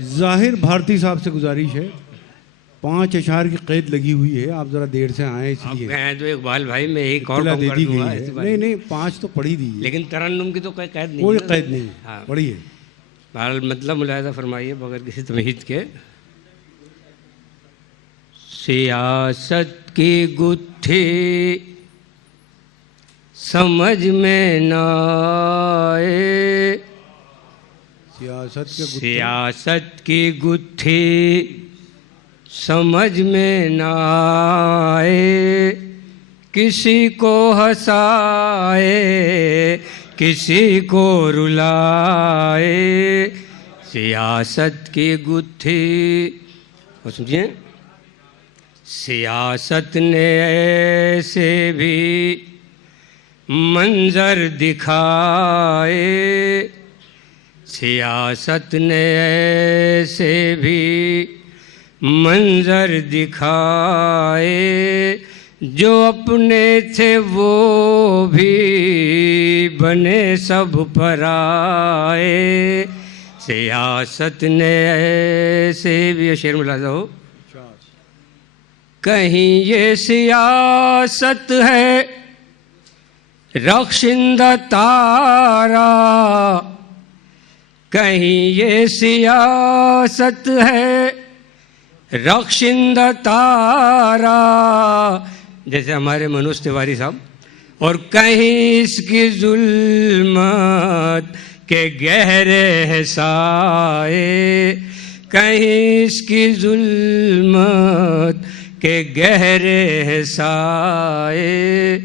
जाहिर भारती साहब से गुजारिश है, 5 अशआर की कैद लगी हुई है, आप जरा देर से आए इसलिए। मैं तो इकबाल भाई में एक और इत्तला कम दे कर दी दूंगा गई इस है। बार। नहीं 5 तो पढ़ी दी है, लेकिन तरन्नुम की तो कोई कैद नहीं कोई है ना। कैद नहीं। हाँ पढ़िए। बहरहाल मतलब मुलाहिजा फरमाइए बगैर किसी तमहीद के। सियासत की गुत्थी समझ में न आए, सियासत की गुत्थी समझ में न आए, किसी को हंसाए किसी को रुलाए, सियासत की गुत्थी। और समझिए, सियासत ने ऐसे भी मंजर दिखाए, सियासत ने ऐसे भी मंजर दिखाए, जो अपने थे वो भी बने सब पराए, सियासत ने ऐसे भी। शेर मुलाजा हो, कहीं ये सियासत है रख्शिंदा तारा, कहीं ये सियासत है रख्शिंदा तारा, जैसे हमारे मनोज तिवारी साहब। और कहीं इसकी जुल्मत के गहरे है साए, कहीं इसकी जुल्मत के गहरे है साए,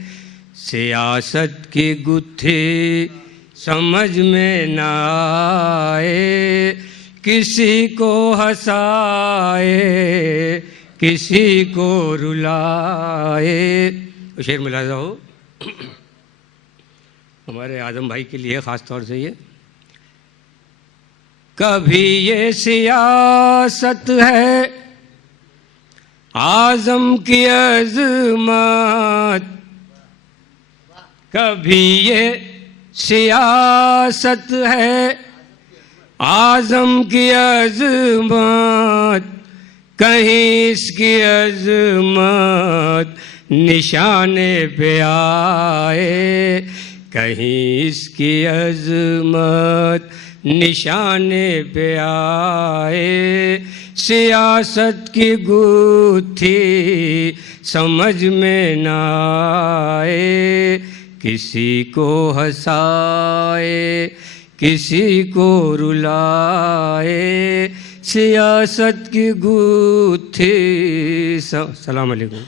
सियासत की गुत्थी समझ में न आए, किसी को हंसाए किसी को रुलाए। शेर मुलाजा हो, हमारे आजम भाई के लिए ख़ास तौर से ये। कभी ये सियासत है आज़म की अज़मत, कभी ये सियासत है आज़म की अज़मत, कहीं इसकी अज़मत निशाने पे आए, कहीं इसकी अज़मत निशाने पे आए, सियासत की गुत्थी समझ में न आए, किसी को हंसाए किसी को रुलाए, सियासत की गुत्थी। सलाम अलैकुम।